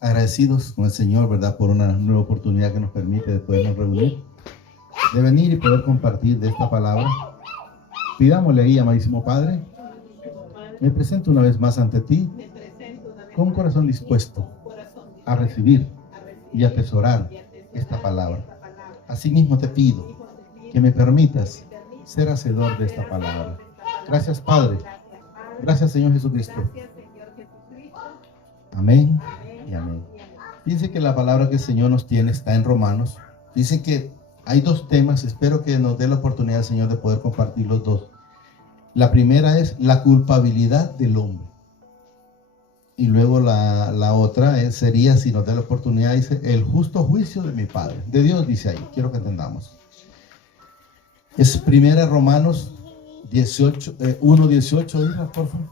agradecidos con el Señor, ¿verdad? Por una nueva oportunidad que nos permite de podernos reunir, de venir y poder compartir de esta palabra. Pidámosle ahí, amadísimo Padre, me presento una vez más ante ti con un corazón dispuesto a recibir y atesorar esta palabra. Asimismo te pido que me permitas ser hacedor de esta palabra. Gracias, Padre. Gracias, Señor Jesucristo. Amén y amén. Dice que la palabra que el Señor nos tiene está en Romanos. Dice que hay dos temas. Espero que nos dé la oportunidad, Señor, de poder compartir los dos. La primera es la culpabilidad del hombre. Y luego la otra sería, si nos da la oportunidad, dice el justo juicio de mi Padre. De Dios dice ahí. Quiero que entendamos. Es primera Romanos 18, 1:18, por favor.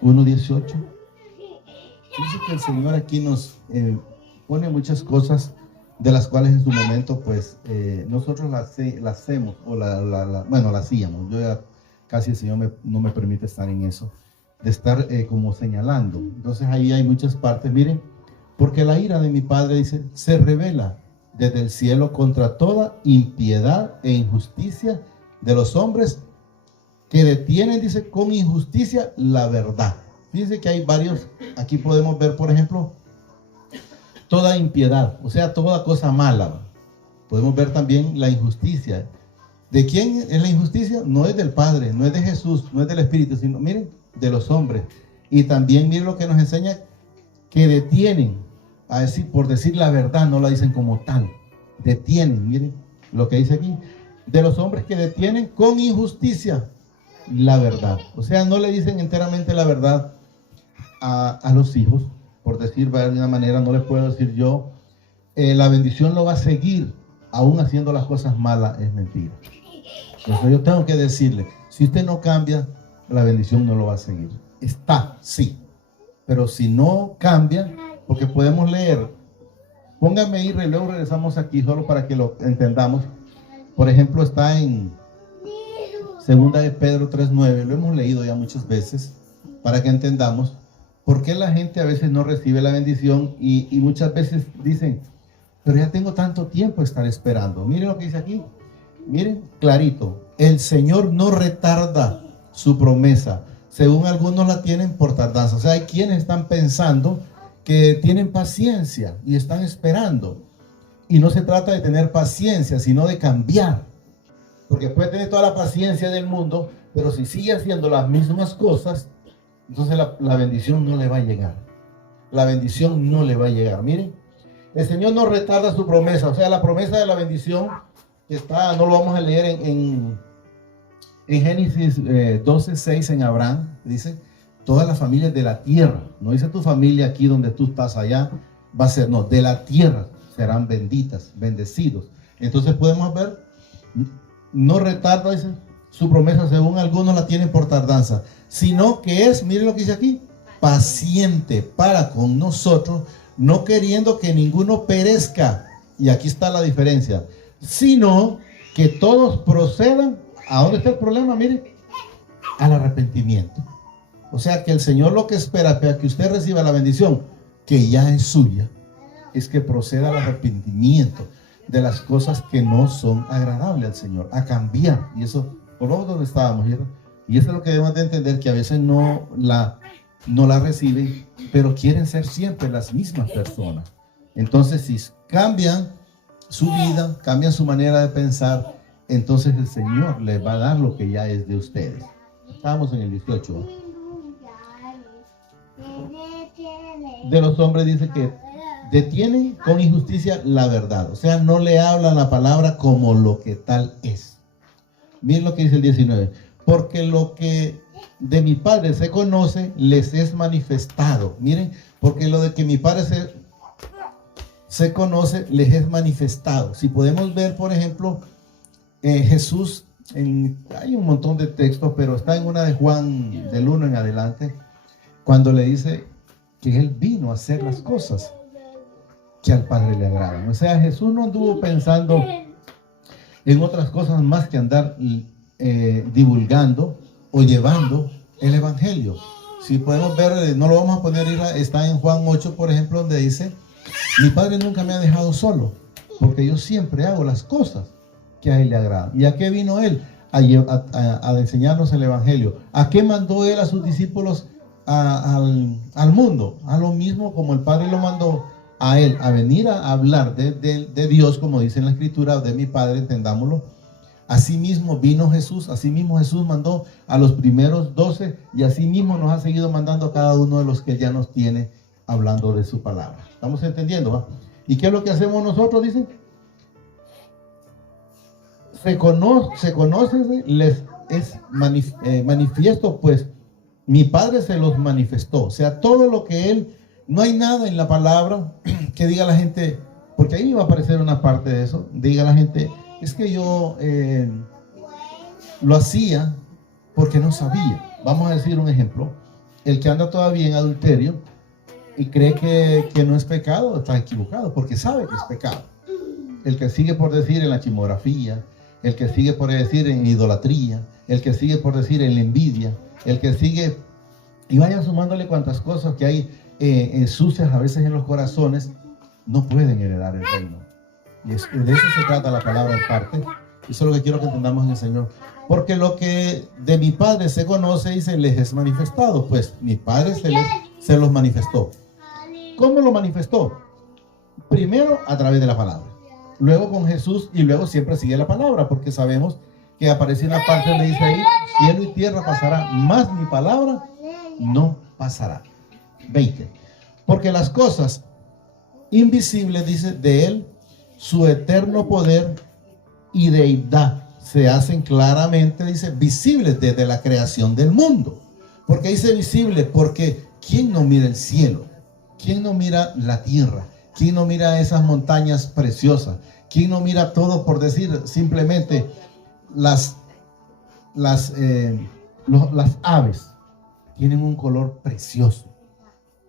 1:18. Dice que el Señor aquí nos pone muchas cosas de las cuales en su momento pues nosotros las hacemos o la hacíamos. Yo ya casi el Señor no me permite estar en eso, de estar como señalando. Entonces ahí hay muchas partes. Miren, porque la ira de mi Padre, dice, se revela desde el cielo contra toda impiedad e injusticia de los hombres que detienen, dice, con injusticia la verdad. Fíjense que hay varios, aquí podemos ver, por ejemplo, toda impiedad, o sea, toda cosa mala. Podemos ver también la injusticia. ¿De quién es la injusticia? No es del Padre, no es de Jesús, no es del Espíritu, sino, miren, de los hombres. Y también miren lo que nos enseña, que detienen, a decir, por decir la verdad, no la dicen como tal. Detienen, miren lo que dice aquí, de los hombres que detienen con injusticia la verdad. O sea, no le dicen enteramente la verdad a los hijos, por decir de alguna manera. No les puedo decir yo, la bendición lo va a seguir, aún haciendo las cosas malas, es mentira. Entonces yo tengo que decirle, si usted no cambia, la bendición no lo va a seguir. Está, sí, pero si no cambia, porque podemos leer, póngame ahí, y luego regresamos aquí, solo para que lo entendamos. Por ejemplo, está en Segunda de Pedro 3:9, lo hemos leído ya muchas veces, para que entendamos por qué la gente a veces no recibe la bendición y muchas veces dicen, pero ya tengo tanto tiempo de estar esperando. Miren lo que dice aquí, miren, clarito, el Señor no retarda su promesa, según algunos la tienen por tardanza. O sea, hay quienes están pensando que tienen paciencia y están esperando. Y no se trata de tener paciencia, sino de cambiar. Porque puede tener toda la paciencia del mundo, pero si sigue haciendo las mismas cosas, entonces la bendición no le va a llegar. La bendición no le va a llegar. Miren, el Señor no retarda su promesa. O sea, la promesa de la bendición está, no lo vamos a leer en Génesis 12:6 en Abraham. Dice, todas las familias de la tierra. No dice tu familia aquí donde tú estás allá. Va a ser, no, de la tierra serán benditas, bendecidos. Entonces podemos ver, no retarda, dice, su promesa, según algunos la tienen por tardanza, sino que es, miren lo que dice aquí, paciente para con nosotros, no queriendo que ninguno perezca. Y aquí está la diferencia, sino que todos procedan. ¿A dónde está el problema? Miren, al arrepentimiento. O sea que el Señor lo que espera para que usted reciba la bendición, que ya es suya, es que proceda al arrepentimiento de las cosas que no son agradables al Señor, a cambiar. Y eso, por lo donde estábamos, ¿cierto? Y eso es lo que debemos de entender, que a veces no la reciben, pero quieren ser siempre las mismas personas. Entonces, si cambian su vida, cambian su manera de pensar, entonces el Señor les va a dar lo que ya es de ustedes. Estamos en el 18. De los hombres dice que detienen con injusticia la verdad. O sea, no le hablan la palabra como lo que tal es. Miren lo que dice el 19. Porque lo que de mi Padre se conoce, les es manifestado. Miren, porque lo de que mi Padre se conoce, les es manifestado. Si podemos ver, por ejemplo, Jesús, hay un montón de textos, pero está en una de Juan del 1 en adelante, cuando le dice que Él vino a hacer las cosas que al Padre le agradan. O sea, Jesús no anduvo pensando en otras cosas más que andar divulgando o llevando el Evangelio, Si podemos ver, no lo vamos a poner, está en Juan 8, por ejemplo, donde dice: mi Padre nunca me ha dejado solo, porque yo siempre hago las cosas que a Él le agradan. ¿Y a qué vino Él? A enseñarnos el Evangelio. ¿A qué mandó Él a sus discípulos al mundo? A lo mismo como el Padre lo mandó a Él, a venir a hablar de Dios, como dice en la Escritura, de mi Padre, entendámoslo. Así mismo vino Jesús, así mismo Jesús mandó a los primeros 12 y así mismo nos ha seguido mandando a cada uno de los que ya nos tiene hablando de su palabra. ¿Estamos entendiendo? ¿Va? ¿Y qué es lo que hacemos nosotros? Dicen, se conoce, les es manifiesto, pues mi Padre se los manifestó. O sea, todo lo que Él, no hay nada en la palabra que diga la gente, porque ahí va a aparecer una parte de eso, diga la gente, es que yo lo hacía porque no sabía. Vamos a decir un ejemplo. El que anda todavía en adulterio y cree que no es pecado, está equivocado, porque sabe que es pecado. El que sigue por decir en la chismografía, el que sigue por decir en idolatría, el que sigue por decir en la envidia, el que sigue, y vaya sumándole cuantas cosas que hay sucias a veces en los corazones, no pueden heredar el reino. Y de eso se trata la palabra en parte. Eso es lo que quiero que entendamos en el Señor. Porque lo que de mi Padre se conoce y se les es manifestado, pues mi Padre se los manifestó. ¿Cómo lo manifestó? Primero a través de la palabra, luego con Jesús, y luego siempre sigue la palabra, porque sabemos que aparece una parte donde dice ahí: cielo y tierra pasará, mas mi palabra no pasará. 20. Porque las cosas invisibles, dice, de Él, su eterno poder y deidad, se hacen claramente, dice, visibles desde la creación del mundo. ¿Por qué dice visible? Porque ¿quién no mira el cielo? ¿Quién no mira la tierra? ¿Quién no mira esas montañas preciosas? ¿Quién no mira todo, por decir simplemente las aves? Tienen un color precioso.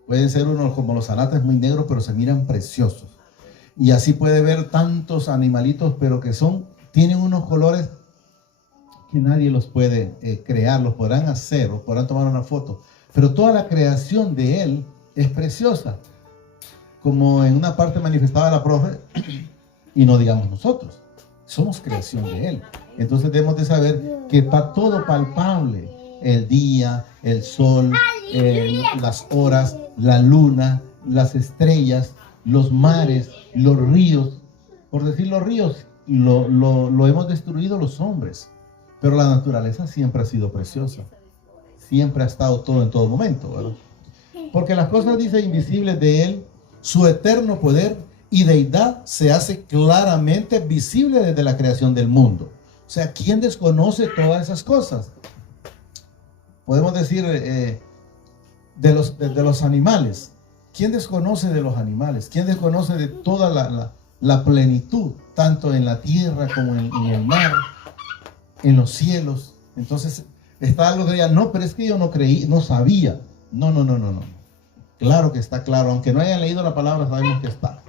Pueden ser unos como los anates, muy negros, pero se miran preciosos. Y así puede ver tantos animalitos, pero que tienen unos colores que nadie los puede crear, los podrán hacer, o podrán tomar una foto. Pero toda la creación de Él es preciosa. Como en una parte manifestaba la profe, y no digamos nosotros, somos creación de Él. Entonces debemos de saber que está todo palpable: el día, el sol, las horas, la luna, las estrellas, los mares, los ríos. Por decir los ríos, lo hemos destruido los hombres, pero la naturaleza siempre ha sido preciosa, siempre ha estado todo en todo momento, ¿verdad? Porque las cosas, dice, invisibles de Él, su eterno poder y deidad, se hace claramente visible desde la creación del mundo. O sea, ¿quién desconoce todas esas cosas? Podemos decir de los animales. ¿Quién desconoce de los animales? ¿Quién desconoce de toda la plenitud, tanto en la tierra como en el mar, en los cielos? Entonces, está algo que diga, no, pero es que yo no creí, no sabía. No. Claro que está claro. Aunque no hayan leído la palabra, sabemos que está.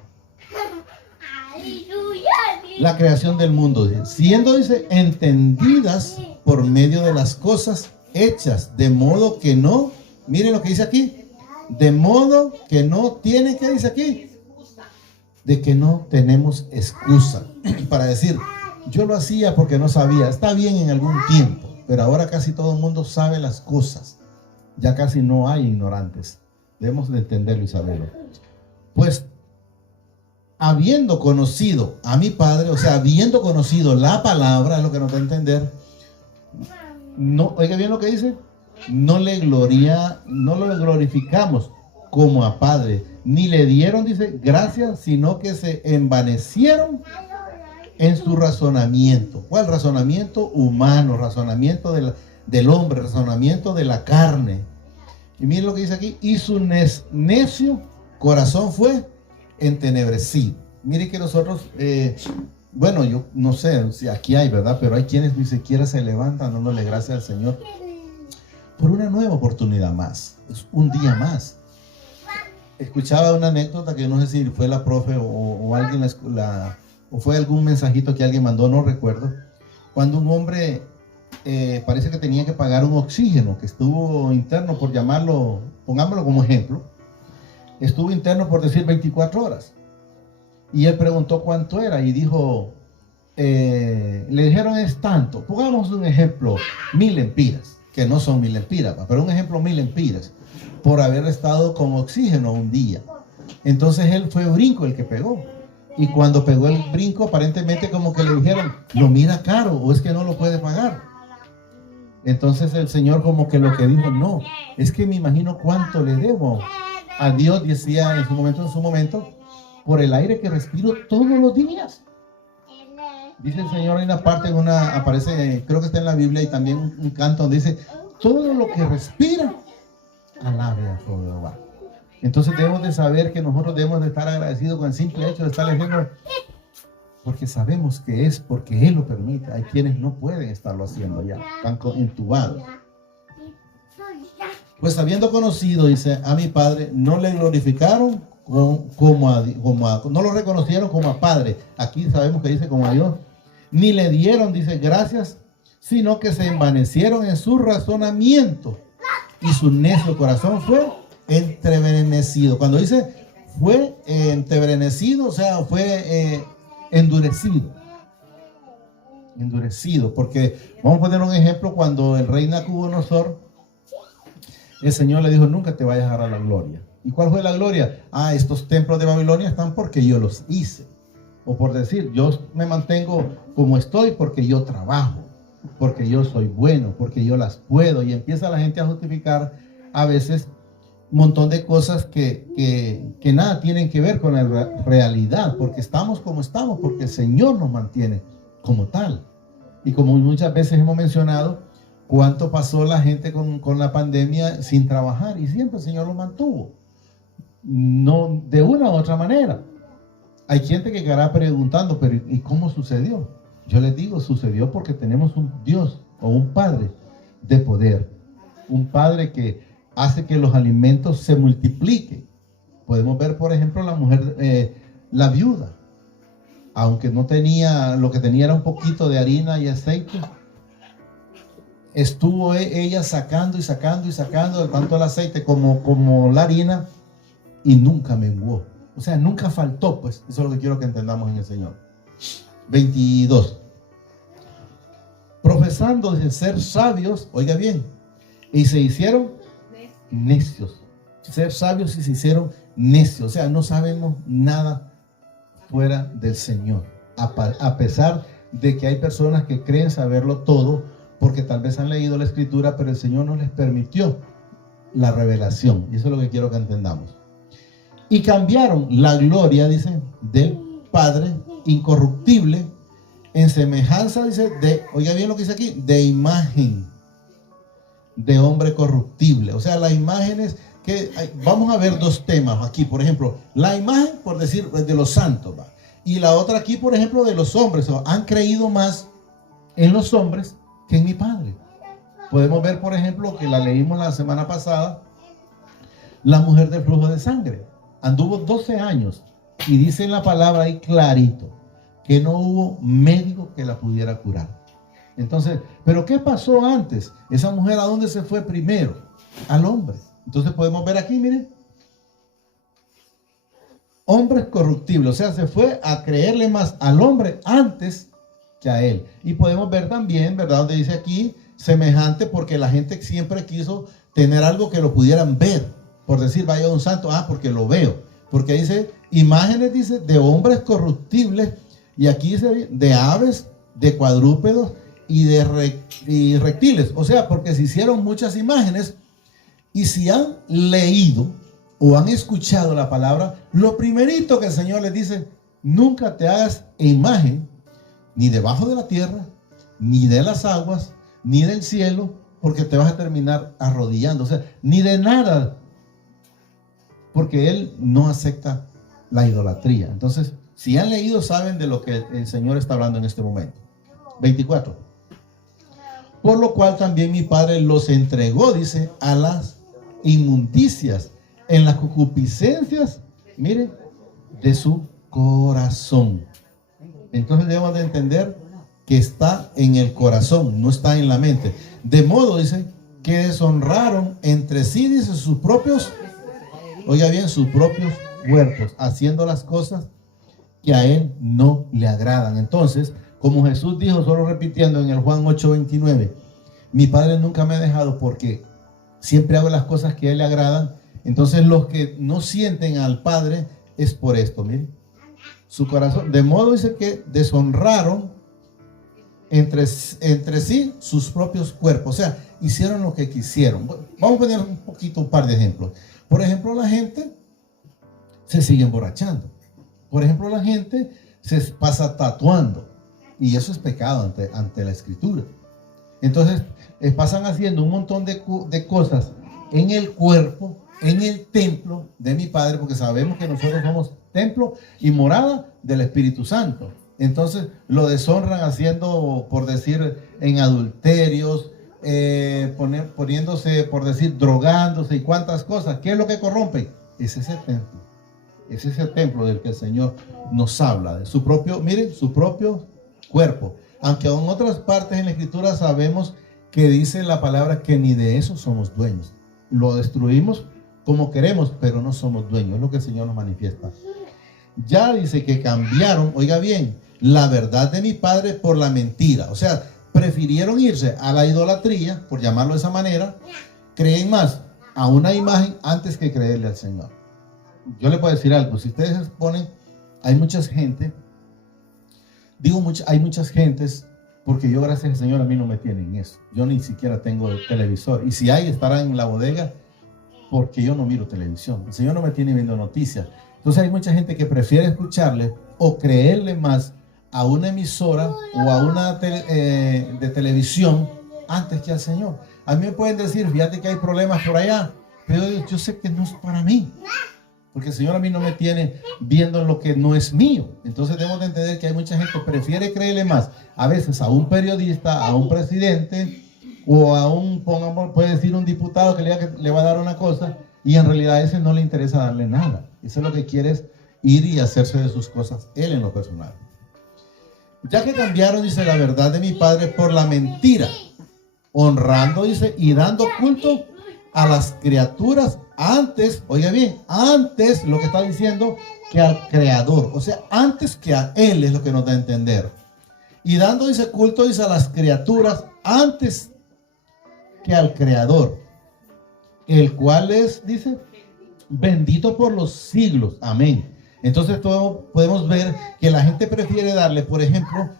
La creación del mundo, siendo, dice, entendidas por medio de las cosas hechas, de modo que no, miren lo que dice aquí, de modo que no tiene, ¿qué dice aquí? De que no tenemos excusa para decir, yo lo hacía porque no sabía. Está bien en algún tiempo, pero ahora casi todo el mundo sabe las cosas. Ya casi no hay ignorantes. Debemos de entenderlo y saberlo. Pues, habiendo conocido a mi Padre, o sea, habiendo conocido la palabra, es lo que nos da a entender. No, oiga bien lo que dice. No lo glorificamos como a Padre, ni le dieron, dice, gracias, sino que se envanecieron en su razonamiento. ¿Cuál razonamiento? Humano, razonamiento del hombre, razonamiento de la carne. Y miren lo que dice aquí: y su necio corazón fue entenebrecido. Miren que nosotros, bueno, yo no sé si aquí hay, ¿verdad? Pero hay quienes ni siquiera se levantan dándole gracias al Señor por una nueva oportunidad más, es un día más. Escuchaba una anécdota que no sé si fue la profe o alguien o fue algún mensajito que alguien mandó, no recuerdo, cuando un hombre parece que tenía que pagar un oxígeno que estuvo interno, por llamarlo, pongámoslo como ejemplo, estuvo interno por decir 24 horas. Y él preguntó cuánto era y dijo, le dijeron es tanto. Pongamos un ejemplo, 1000 lempiras, que no son 1000 lempiras, pero un ejemplo 1000 lempiras, por haber estado con oxígeno un día. Entonces él fue brinco el que pegó. Y cuando pegó el brinco, aparentemente como que le dijeron, lo mira caro o es que no lo puede pagar. Entonces el Señor como que lo que dijo, no, es que me imagino cuánto le debo a Dios, decía en su momento, por el aire que respiro todos los días. Dice el Señor en una parte, aparece, creo que está en la Biblia, y también un canto donde dice, todo lo que respira, alabe a Jehová. Entonces debemos de saber que nosotros debemos de estar agradecidos con el simple hecho de estar leyendo, porque sabemos que es porque Él lo permite. Hay quienes no pueden estarlo haciendo ya, están entubados. Pues habiendo conocido, dice, a mi Padre, no le glorificaron no lo reconocieron como a Padre. Aquí sabemos que dice como a Dios. Ni le dieron, dice, gracias, sino que se envanecieron en su razonamiento. Y su necio corazón fue entrevenecido. Cuando dice fue entrevenecido, o sea, fue endurecido. Endurecido, porque vamos a poner un ejemplo. Cuando el rey Nabucodonosor, el Señor le dijo, nunca te vayas a agarrar la gloria. ¿Y cuál fue la gloria? Estos templos de Babilonia están porque yo los hice. O por decir, yo me mantengo como estoy porque yo trabajo, porque yo soy bueno, porque yo las puedo. Y empieza la gente a justificar a veces un montón de cosas que nada tienen que ver con la realidad, porque estamos como estamos, porque el Señor nos mantiene como tal. Y como muchas veces hemos mencionado, cuánto pasó la gente con la pandemia sin trabajar, y siempre el Señor lo mantuvo. No, de una u otra manera. Hay gente que quedará preguntando, pero ¿y cómo sucedió? Yo les digo, sucedió porque tenemos un Dios o un Padre de poder. Un Padre que hace que los alimentos se multipliquen. Podemos ver, por ejemplo, la mujer, la viuda. Aunque no tenía, lo que tenía era un poquito de harina y aceite, estuvo ella sacando y sacando y sacando tanto el aceite como la harina, y nunca menguó. O sea, nunca faltó, pues. Eso es lo que quiero que entendamos en el Señor. 22. Profesando de ser sabios, oiga bien, y se hicieron necios. Ser sabios y se hicieron necios. O sea, no sabemos nada fuera del Señor. A pesar de que hay personas que creen saberlo todo, porque tal vez han leído la Escritura, pero el Señor no les permitió la revelación. Y eso es lo que quiero que entendamos. Y cambiaron la gloria, dice, del Padre incorruptible en semejanza, dice, oiga bien lo que dice aquí, de imagen de hombre corruptible. O sea, las imágenes que vamos a ver dos temas aquí. Por ejemplo, la imagen, por decir, de los santos, ¿va? Y la otra aquí, por ejemplo, de los hombres. Han creído más en los hombres que en mi Padre. Podemos ver, por ejemplo, que la leímos la semana pasada, la mujer del flujo de sangre. Anduvo 12 años y dice en la palabra ahí clarito que no hubo médico que la pudiera curar. Entonces, ¿pero qué pasó antes? Esa mujer, ¿a dónde se fue primero? Al hombre. Entonces podemos ver aquí, miren, hombres corruptibles. O sea, se fue a creerle más al hombre antes que a él. Y podemos ver también, ¿verdad? Donde dice aquí, semejante, porque la gente siempre quiso tener algo que lo pudieran ver. Por decir, vaya un santo, porque lo veo. Porque dice, imágenes, dice, de hombres corruptibles. Y aquí dice, de aves, de cuadrúpedos y de reptiles. O sea, porque se hicieron muchas imágenes. Y si han leído o han escuchado la palabra, lo primerito que el Señor les dice, nunca te hagas imagen, ni debajo de la tierra, ni de las aguas, ni del cielo, porque te vas a terminar arrodillando. O sea, ni de nada, porque Él no acepta la idolatría. Entonces, si han leído, saben de lo que el Señor está hablando en este momento. 24. Por lo cual también mi Padre los entregó, dice, a las inmundicias, en las concupiscencias, miren, de su corazón. Entonces debemos de entender que está en el corazón, no está en la mente. De modo, dice, que deshonraron entre sí, dice, sus propios, oiga bien, sus propios cuerpos, haciendo las cosas que a él no le agradan. Entonces, como Jesús dijo, solo repitiendo en el Juan 8:29, mi Padre nunca me ha dejado porque siempre hago las cosas que a él le agradan. Entonces, los que no sienten al Padre es por esto, miren, su corazón. De modo, dice, que deshonraron entre sí sus propios cuerpos, o sea, hicieron lo que quisieron. Vamos a poner un par de ejemplos. Por ejemplo, la gente se sigue emborrachando. Por ejemplo, la gente se pasa tatuando, y eso es pecado ante la Escritura. Entonces, pasan haciendo un montón de cosas en el cuerpo, en el templo de mi Padre, porque sabemos que nosotros somos templo y morada del Espíritu Santo. Entonces lo deshonran haciendo, por decir, en adulterios, poniéndose, por decir, drogándose y cuántas cosas. ¿Qué es lo que corrompe? Es ese templo. Es ese templo del que el Señor nos habla, de su propio, miren, su propio cuerpo. Aunque en otras partes en la Escritura sabemos que dice la palabra que ni de eso somos dueños. Lo destruimos como queremos, pero no somos dueños. Es lo que el Señor nos manifiesta. Ya dice que cambiaron, oiga bien, la verdad de mi Padre por la mentira. O sea, prefirieron irse a la idolatría, por llamarlo de esa manera. Creen más a una imagen antes que creerle al Señor. Yo le puedo decir algo. Si ustedes se ponen, hay muchas gente, hay muchas gentes, porque yo, gracias al Señor, a mí no me tienen eso. Yo ni siquiera tengo televisor. Y si hay, estará en la bodega, porque yo no miro televisión. El Señor no me tiene viendo noticias. Entonces hay mucha gente que prefiere escucharle o creerle más a una emisora o a una de televisión antes que al Señor. A mí me pueden decir, fíjate que hay problemas por allá, pero yo sé que no es para mí, porque el Señor a mí no me tiene viendo lo que no es mío. Entonces debemos de entender que hay mucha gente que prefiere creerle más a veces a un periodista, a un presidente o a puede decir un diputado que le va a dar una cosa, y en realidad a ese no le interesa darle nada. Eso es lo que quiere, es ir y hacerse de sus cosas él en lo personal. Ya que cambiaron, dice, la verdad de mi Padre por la mentira, honrando, dice, y dando culto a las criaturas antes, oiga bien, antes, lo que está diciendo, que al Creador. O sea, antes que a Él, es lo que nos da a entender. Y dando, dice, culto, dice, a las criaturas antes que al Creador, el cual es, dice, bendito por los siglos. Amén. Entonces podemos ver que la gente prefiere darle, por ejemplo,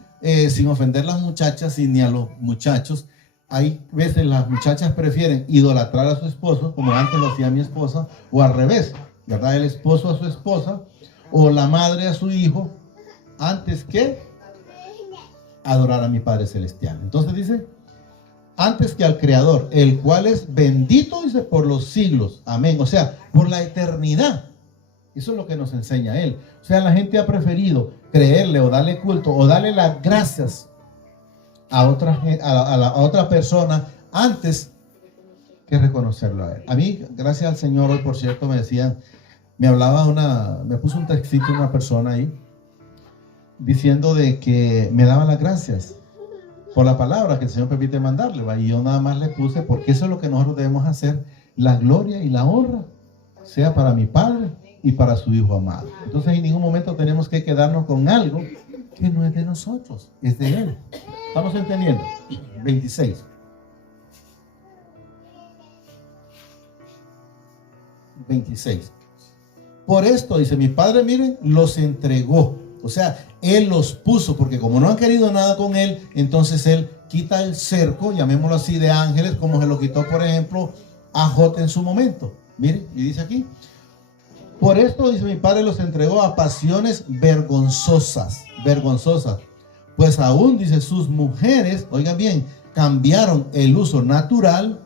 sin ofender a las muchachas y ni a los muchachos. Hay veces las muchachas prefieren idolatrar a su esposo, como antes lo hacía mi esposa, o al revés, ¿verdad? El esposo a su esposa, o la madre a su hijo, antes que adorar a mi Padre Celestial. Entonces dice, antes que al Creador, el cual es bendito, dice, por los siglos. Amén. O sea, por la eternidad. Eso es lo que nos enseña Él. O sea, la gente ha preferido creerle o darle culto o darle las gracias a otra persona antes que reconocerlo a Él. A mí, gracias al Señor, hoy, por cierto, me puso un textito una persona ahí diciendo de que me daba las gracias por la palabra que el Señor permite mandarle, ¿va? Y yo nada más le puse, porque eso es lo que nosotros debemos hacer, la gloria y la honra sea para mi Padre y para su Hijo amado. Entonces en ningún momento tenemos que quedarnos con algo que no es de nosotros, es de Él. ¿Estamos entendiendo? 26. Por esto, dice, mi Padre, miren, los entregó. O sea, Él los puso, porque como no han querido nada con Él, entonces Él quita el cerco, llamémoslo así, de ángeles, como se lo quitó, por ejemplo, a Jot en su momento. Miren, y dice aquí, por esto, dice, mi Padre los entregó a pasiones vergonzosas, pues aún, dice, sus mujeres, oigan bien, cambiaron el uso natural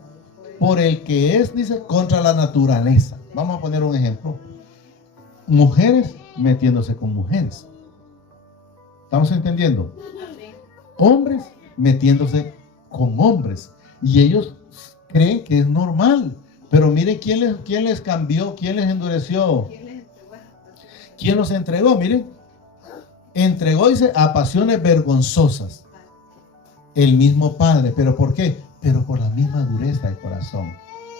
por el que es, dice, contra la naturaleza. Vamos a poner un ejemplo. Mujeres metiéndose con mujeres. ¿Estamos entendiendo? Hombres metiéndose con hombres. Y ellos creen que es normal. Pero mire quién les cambió, quién les endureció. ¿Quién los entregó? Miren. Entregó, dice, a pasiones vergonzosas. el mismo Padre. ¿Pero por qué? Pero por la misma dureza de corazón,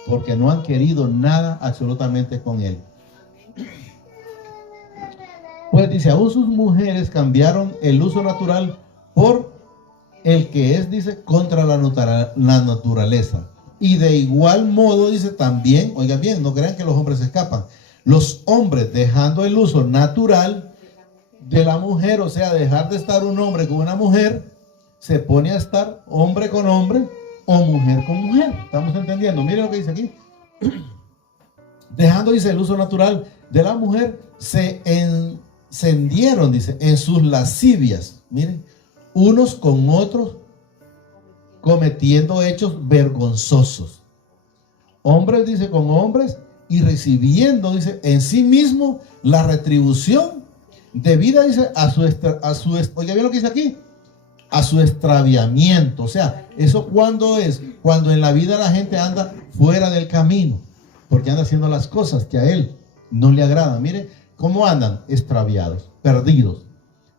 porque no han querido nada absolutamente con Él. Pues dice, aún sus mujeres cambiaron el uso natural por el que es, dice, contra la naturaleza. Y de igual modo, dice también, oigan bien, no crean que los hombres escapan. Los hombres, dejando el uso natural de la mujer, o sea, dejar de estar un hombre con una mujer, se pone a estar hombre con hombre o mujer con mujer. ¿Estamos entendiendo? Miren lo que dice aquí. Dejando, dice, el uso natural de la mujer, se encendieron, dice, en sus lascivias. Miren, unos con otros, cometiendo hechos vergonzosos. Hombres, dice, con hombres, y recibiendo, dice, en sí mismo la retribución debida, dice, oiga bien lo que dice aquí, a su extraviamiento. O sea, eso cuando es, cuando en la vida la gente anda fuera del camino, porque anda haciendo las cosas que a él no le agradan. Miren cómo andan, extraviados, perdidos.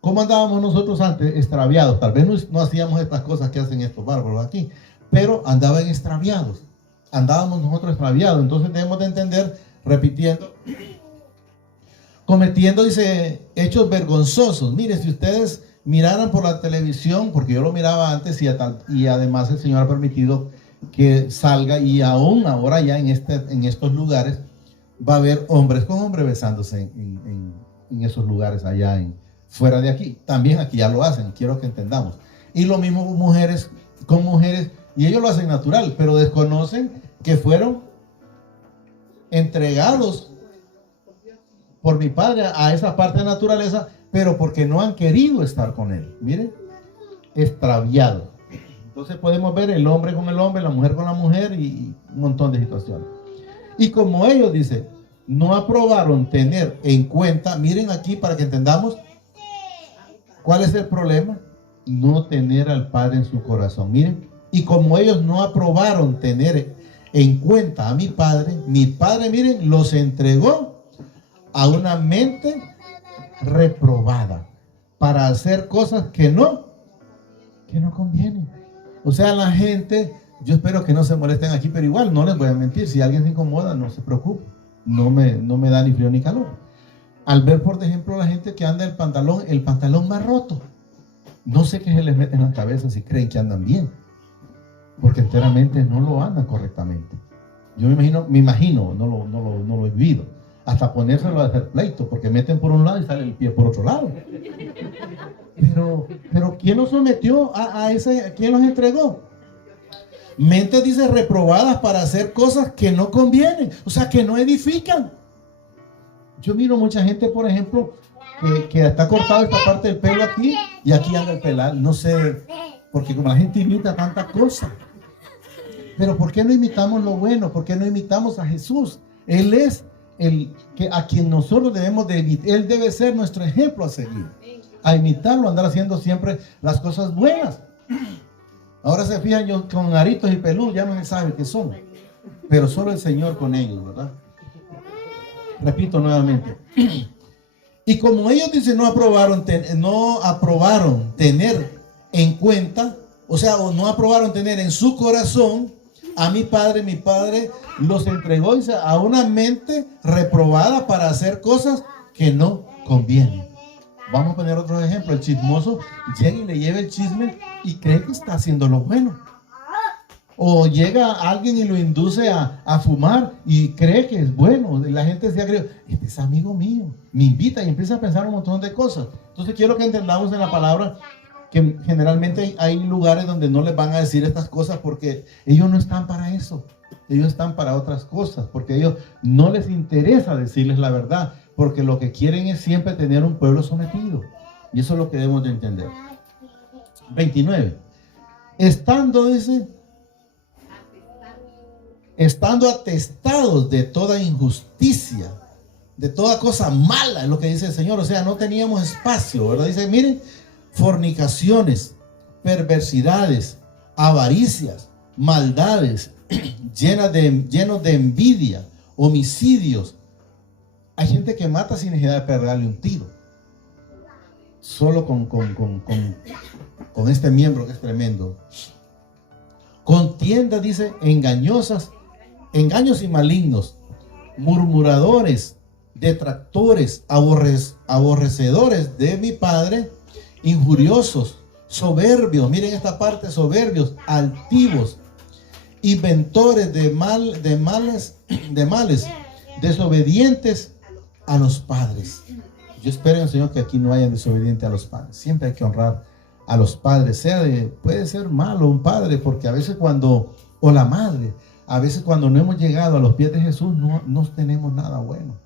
¿Cómo andábamos nosotros antes? Extraviados. Tal vez no hacíamos estas cosas que hacen estos bárbaros aquí, pero andaban extraviados. Andábamos nosotros extraviados. Entonces debemos de entender, repitiendo, cometiendo, dice, hechos vergonzosos. Mire, si ustedes miraran por la televisión, porque yo lo miraba antes y además el Señor ha permitido que salga, y aún ahora ya en estos lugares va a haber hombres con hombres besándose en esos lugares allá fuera de aquí. También aquí ya lo hacen, quiero que entendamos. Y lo mismo mujeres con mujeres, y ellos lo hacen natural, pero desconocen que fueron entregados por mi Padre a esa parte de naturaleza, pero porque no han querido estar con Él. Miren, extraviados. Entonces podemos ver el hombre con el hombre, la mujer con la mujer y un montón de situaciones. Y como ellos, dice, no aprobaron tener en cuenta, miren aquí para que entendamos, ¿cuál es el problema? No tener al Padre en su corazón. Miren, y como ellos no aprobaron tener en cuenta a mi Padre, miren, los entregó a una mente reprobada para hacer cosas que no convienen. O sea, la gente, yo espero que no se molesten aquí, pero igual no les voy a mentir. Si alguien se incomoda, no se preocupe. No me da ni frío ni calor. Al ver, por ejemplo, la gente que anda el pantalón más roto, no sé qué se les mete en la cabeza si creen que andan bien, porque enteramente no lo andan correctamente. Yo me imagino, no lo he vivido, hasta ponérselo a hacer pleito, porque meten por un lado y sale el pie por otro lado. Pero ¿quién los sometió quién los entregó? Mentes, dice, reprobadas para hacer cosas que no convienen, o sea, que no edifican. Yo miro mucha gente, por ejemplo, que está cortado esta parte del pelo aquí y aquí anda el pelal. No sé, porque como la gente imita tantas cosas. Pero ¿por qué no imitamos lo bueno? ¿Por qué no imitamos a Jesús? Él es a quien nosotros debemos de imitar. Él debe ser nuestro ejemplo a seguir. A imitarlo, andar haciendo siempre las cosas buenas. Ahora se fijan, yo con aritos y peludos ya no se sabe qué son. Pero solo el Señor con ellos, ¿verdad? Repito nuevamente. Y como ellos dicen no aprobaron tener en cuenta, o sea, o no aprobaron tener en su corazón a mi Padre los entregó, dice, a una mente reprobada para hacer cosas que no convienen. Vamos a poner otro ejemplo. El chismoso llega y le lleva el chisme y cree que está haciendo lo bueno. O llega alguien y lo induce a fumar y cree que es bueno. Y la gente se cree, este es amigo mío, me invita, y empieza a pensar un montón de cosas. Entonces quiero que entendamos en la palabra que generalmente hay lugares donde no les van a decir estas cosas porque ellos no están para eso. Ellos están para otras cosas, porque a ellos no les interesa decirles la verdad, porque lo que quieren es siempre tener un pueblo sometido. Y eso es lo que debemos de entender. 29. Estando atestados de toda injusticia, de toda cosa mala, es lo que dice el Señor. O sea, no teníamos espacio, ¿verdad? Dice, miren, fornicaciones, perversidades, avaricias, maldades, llenos de envidia, homicidios. Hay gente que mata sin necesidad de pegarle un tiro, solo con con este miembro que es tremendo. Contienda, dice, engañosas, engaños y malignos, murmuradores, detractores, aborrecedores de mi Padre, injuriosos, soberbios, miren esta parte, soberbios, altivos, inventores de males, desobedientes a los padres. Yo espero en el Señor que aquí no haya desobediente a los padres. Siempre hay que honrar a los padres. Puede ser malo un padre, porque a veces o la madre, a veces cuando no hemos llegado a los pies de Jesús, no tenemos nada bueno.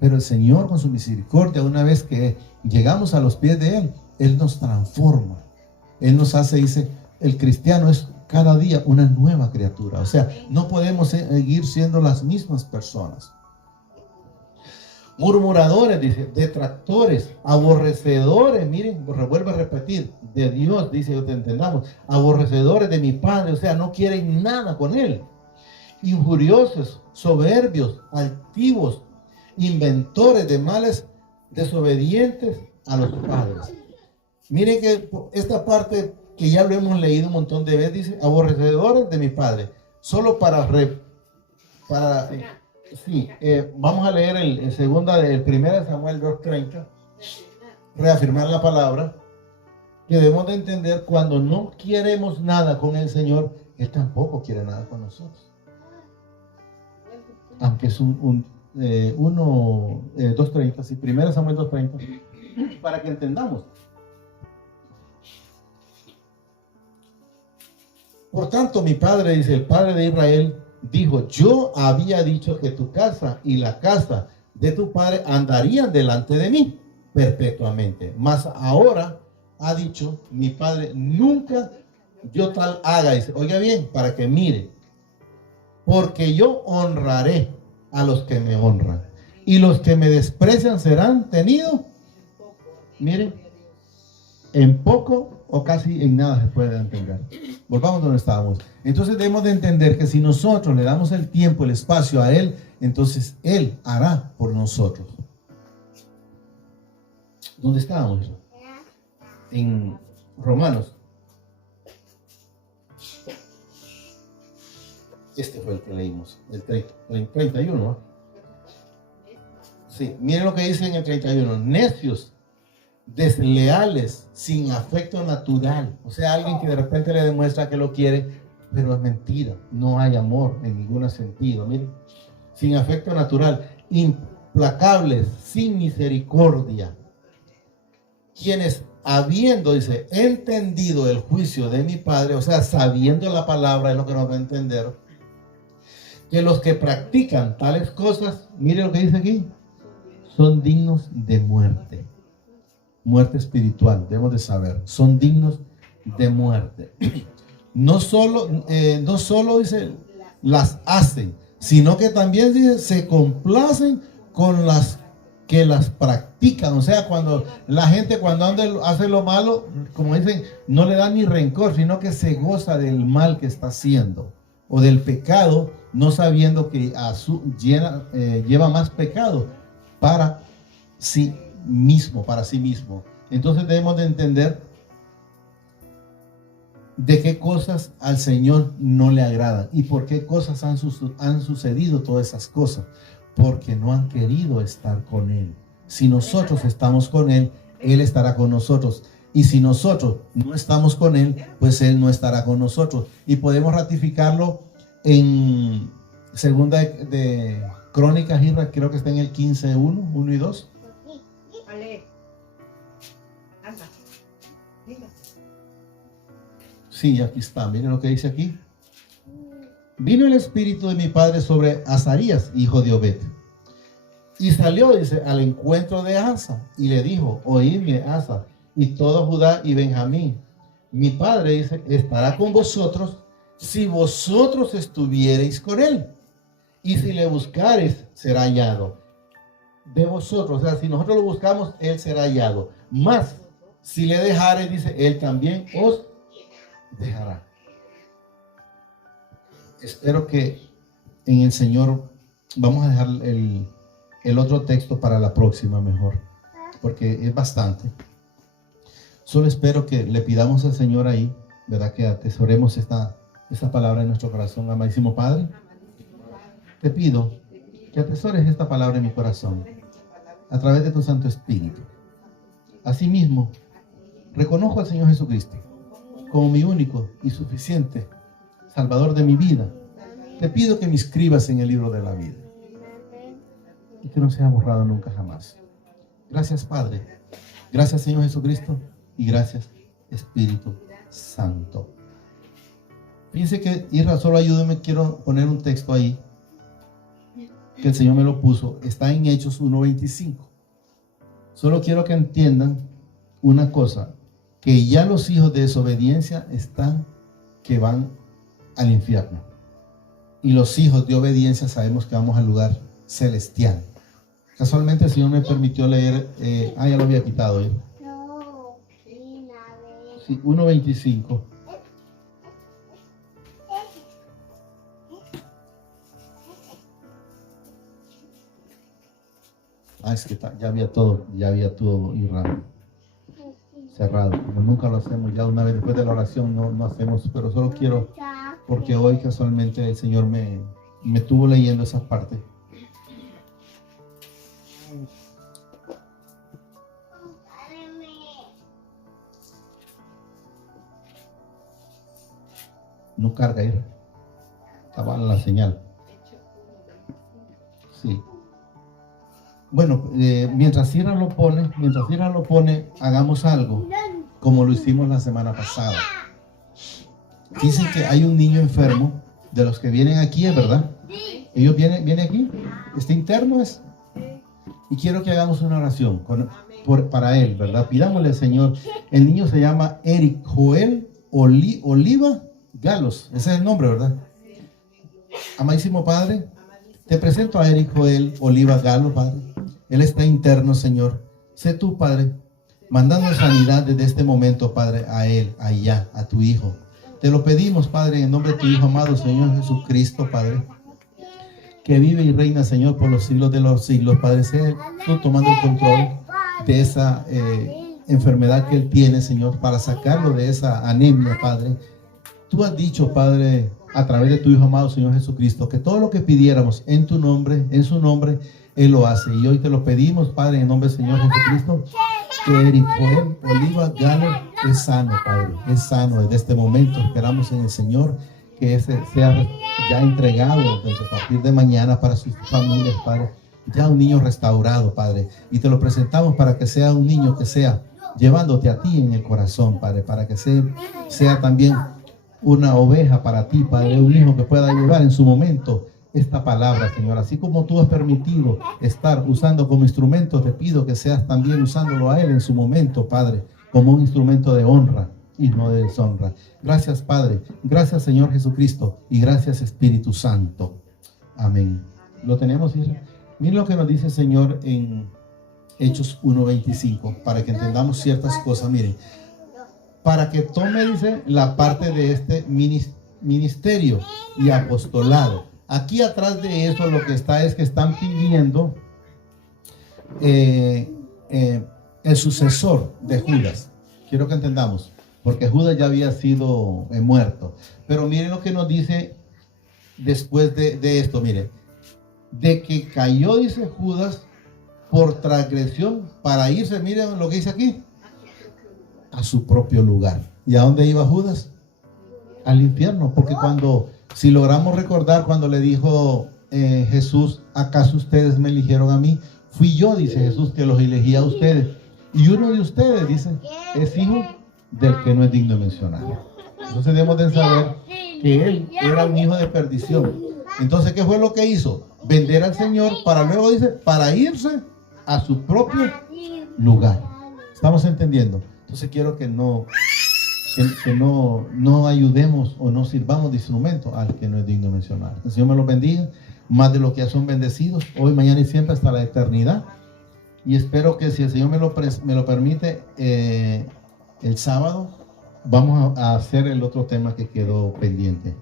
Pero el Señor, con su misericordia, una vez que llegamos a los pies de Él nos transforma. Él nos hace, dice, el cristiano es cada día una nueva criatura. O sea, no podemos seguir siendo las mismas personas. Murmuradores, dice, detractores, aborrecedores, miren, vuelvo a repetir, de Dios, dice, que te entendamos, aborrecedores de mi Padre, o sea, no quieren nada con Él. Injuriosos, soberbios, altivos, inventores de males, desobedientes a los padres. Miren que esta parte que ya lo hemos leído un montón de veces, dice, aborrecedores de mi Padre. Solo vamos a leer el 1 Samuel 2:30, reafirmar la palabra, que debemos de entender cuando no queremos nada con el Señor, Él tampoco quiere nada con nosotros. Aunque es 2:30, sí, 1 Samuel 2:30, para que entendamos. Por tanto, mi padre, dice, el Padre de Israel, dijo, yo había dicho que tu casa y la casa de tu padre andarían delante de mí perpetuamente. Mas ahora ha dicho mi padre, nunca yo tal haga. Dice, oiga bien, para que mire, porque yo honraré a los que me honran, y los que me desprecian serán tenidos, miren, en poco o casi en nada se puede entender. Volvamos donde estábamos. Entonces debemos de entender que si nosotros le damos el tiempo, el espacio a Él, entonces Él hará por nosotros. ¿Dónde estábamos? En Romanos. Este fue el que leímos, el 31, ¿no? Sí, miren lo que dice en el 31. Necios, desleales, sin afecto natural. O sea, alguien que de repente le demuestra que lo quiere, pero es mentira. No hay amor en ningún sentido. Miren, sin afecto natural, implacables, sin misericordia. Quienes habiendo, dice, entendido el juicio de mi Padre, o sea, sabiendo la palabra, es lo que nos va a entender, que los que practican tales cosas, mire lo que dice aquí, son dignos de muerte. Muerte espiritual, debemos de saber, son dignos de muerte. No solo dice, las hacen, sino que también dice, se complacen con las que las practican. O sea, cuando la gente hace lo malo, como dicen, no le da ni rencor, sino que se goza del mal que está haciendo, o del pecado, no sabiendo que lleva más pecado para sí mismo. Entonces debemos de entender de qué cosas al Señor no le agradan y por qué cosas han sucedido todas esas cosas, porque no han querido estar con Él. Si nosotros estamos con Él, Él estará con nosotros, y si nosotros no estamos con Él, pues Él no estará con nosotros. Y podemos ratificarlo en segunda de Crónicas, creo que está en el 15:1, 1 y 2. Sí, aquí está, miren lo que dice aquí. Vino el espíritu de mi padre sobre Azarías, hijo de Obed, y salió, dice, al encuentro de Asa, y le dijo, oídme, Asa, y todo Judá y Benjamín, mi padre, dice, estará con vosotros si vosotros estuviereis con él, y si le buscareis, será hallado de vosotros. O sea, si nosotros lo buscamos, él será hallado. Mas, si le dejareis, dice, él también os dejará. Espero que en el Señor, vamos a dejar el otro texto para la próxima mejor, porque es bastante. Solo espero que le pidamos al Señor ahí, ¿verdad? Que atesoremos esta palabra en nuestro corazón. Amadísimo Padre, te pido que atesores esta palabra en mi corazón a través de tu Santo Espíritu. Asimismo, reconozco al Señor Jesucristo como mi único y suficiente Salvador de mi vida. Te pido que me inscribas en el libro de la vida y que no sea borrado nunca jamás. Gracias, Padre. Gracias, Señor Jesucristo. Y gracias, Espíritu Santo. Fíjense que, Isra, solo ayúdeme, quiero poner un texto ahí, que el Señor me lo puso. Está en Hechos 1:25. Solo quiero que entiendan una cosa, que ya los hijos de desobediencia están que van al infierno. Y los hijos de obediencia sabemos que vamos al lugar celestial. Casualmente el Señor me permitió leer, ya lo había quitado, ¿eh? Sí, 1:25. Es que ya había todo Israel cerrado. Como nunca lo hacemos, ya una vez después de la oración no hacemos, pero solo quiero, porque hoy casualmente el Señor me estuvo leyendo esa parte. No carga ahí. Estaba la señal. Sí. Bueno, mientras Ira lo pone, hagamos algo como lo hicimos la semana pasada. Dicen que hay un niño enfermo de los que vienen aquí, ¿es verdad? Ellos vienen aquí. Este interno es. Y quiero que hagamos una oración para él, ¿verdad? Pidámosle al Señor. El niño se llama Eric Joel Oliva Galos, ese es el nombre, ¿verdad? Amadísimo Padre, te presento a Eric Joel Oliva Galos, Padre. Él está interno, Señor. Sé tú, Padre, mandando sanidad desde este momento, Padre, a él, allá, a tu Hijo. Te lo pedimos, Padre, en nombre de tu Hijo amado, Señor Jesucristo, Padre, que vive y reina, Señor, por los siglos de los siglos, Padre. Sé tú tomando el control de esa enfermedad que él tiene, Señor, para sacarlo de esa anemia, Padre. Tú has dicho, Padre, a través de tu Hijo amado, Señor Jesucristo, que todo lo que pidiéramos en tu nombre, en su nombre, Él lo hace. Y hoy te lo pedimos, Padre, en nombre del Señor Jesucristo, que Eric Joel Oliva Galo es sano, Padre. Es sano desde este momento. Esperamos en el Señor que ese sea ya entregado desde a partir de mañana para sus familias, Padre. Ya un niño restaurado, Padre. Y te lo presentamos para que sea un niño que sea llevándote a ti en el corazón, Padre. Para que sea también una oveja para ti, Padre, un hijo que pueda llevar en su momento esta palabra, Señor. Así como tú has permitido estar usando como instrumento, te pido que seas también usándolo a él en su momento, Padre, como un instrumento de honra y no de deshonra. Gracias, Padre. Gracias, Señor Jesucristo. Y gracias, Espíritu Santo. Amén. ¿Lo tenemos, Isra? Miren lo que nos dice el Señor en Hechos 1:25, para que entendamos ciertas cosas. Miren, para que tome, dice, la parte de este ministerio y apostolado. Aquí atrás de eso lo que está es que están pidiendo el sucesor de Judas. Quiero que entendamos, porque Judas ya había sido muerto. Pero miren lo que nos dice después de esto, miren. De que cayó, dice Judas, por transgresión para irse, miren lo que dice aquí, a su propio lugar. ¿Y a dónde iba Judas? Al infierno. Porque si logramos recordar cuando le dijo Jesús, ¿acaso ustedes me eligieron a mí? Fui yo, dice Jesús, que los elegí a ustedes. Y uno de ustedes, dice, es hijo del que no es digno de mencionar. Entonces debemos de saber que él era un hijo de perdición. Entonces, ¿qué fue lo que hizo? Vender al Señor para luego, dice, para irse a su propio lugar. ¿Estamos entendiendo? Entonces quiero que no ayudemos o no sirvamos de instrumento al que no es digno de mencionar. El Señor me los bendiga, más de lo que ya son bendecidos, hoy, mañana y siempre hasta la eternidad. Y espero que si el Señor me lo permite, el sábado vamos a hacer el otro tema que quedó pendiente.